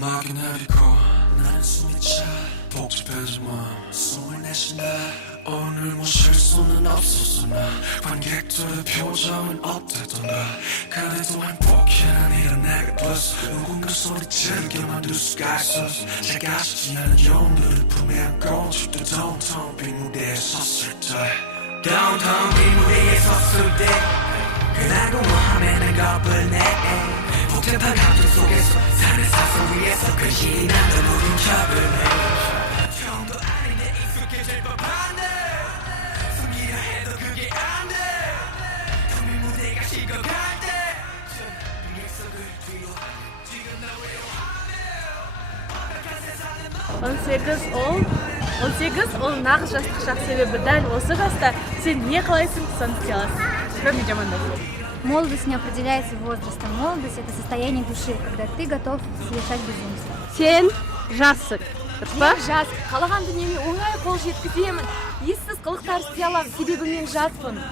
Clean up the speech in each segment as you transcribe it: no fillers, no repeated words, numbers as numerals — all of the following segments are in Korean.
음악이 내리고 나는 숨이 차 복잡해지만 숨을 내쉬나 오늘 뭐 실수는 없었어 나 관객들의 표정은 어땠던가 그래도 행복해한 일은 내가 됐어 누군가 소리지르게 만들 수가 있었어 제가 쉽지 않은 영들을 품에 안고 춥도 downtown 빈 무대에 섰을 때 downtown 빈 무대에 섰을 때 그날 공허함에는 겁을 내 복잡한 감정 속에서 사는 사선 위에서 근실이 난다 모든 척을 해 처음도 아닌데 익숙해질 법한데 숨기려 해도 그게 안돼 텅빈 무대가 식어갈 때 빈객석을 뒤로 지금 나 외로워하며 완벽한 세상은 18 ол нағыз жастық шақ себебі дәл осы жаста сен не қалайсың соны істей аласың кроме жамандасу. Молодость не определяется возрастом. Молодость – это состояние души, когда ты готов совершать безумство. Сен жассың, дұрыс па? Мен жас, қалаған дүниеме оңай қол жеткіземін. Ессіз қылықтар істей аламын, себебі мен жаспын.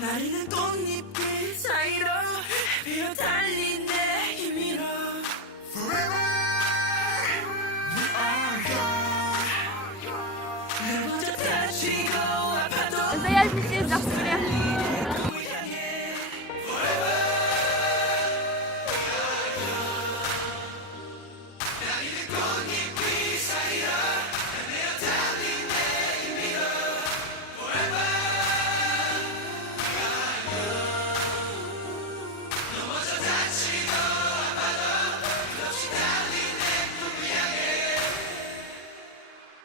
나리는 꽃잎길 사이로 헤비어 달린 내 힘이로 Forever We are young 내 혼자 다치고 아파도 Заявите, завтра.